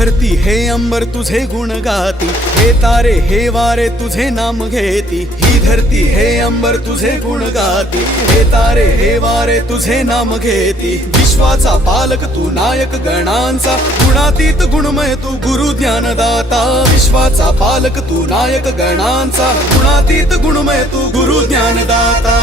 धरती हे अंबर तुझे गुण गाती, हे तारे हे वारे तुझे नाम घेती। ही धरती हे अंबर तुझे गुण गाती, हे तारे हे वारे तुझे नाम घेती। विश्वाचा पालक तू नायक गणांचा, गुणातीत गुणमय तू गुरु ज्ञानदाता। विश्वाचा पालक तू नायक गणांचा, गुणातीत गुणमय तू गुरु ज्ञानदाता।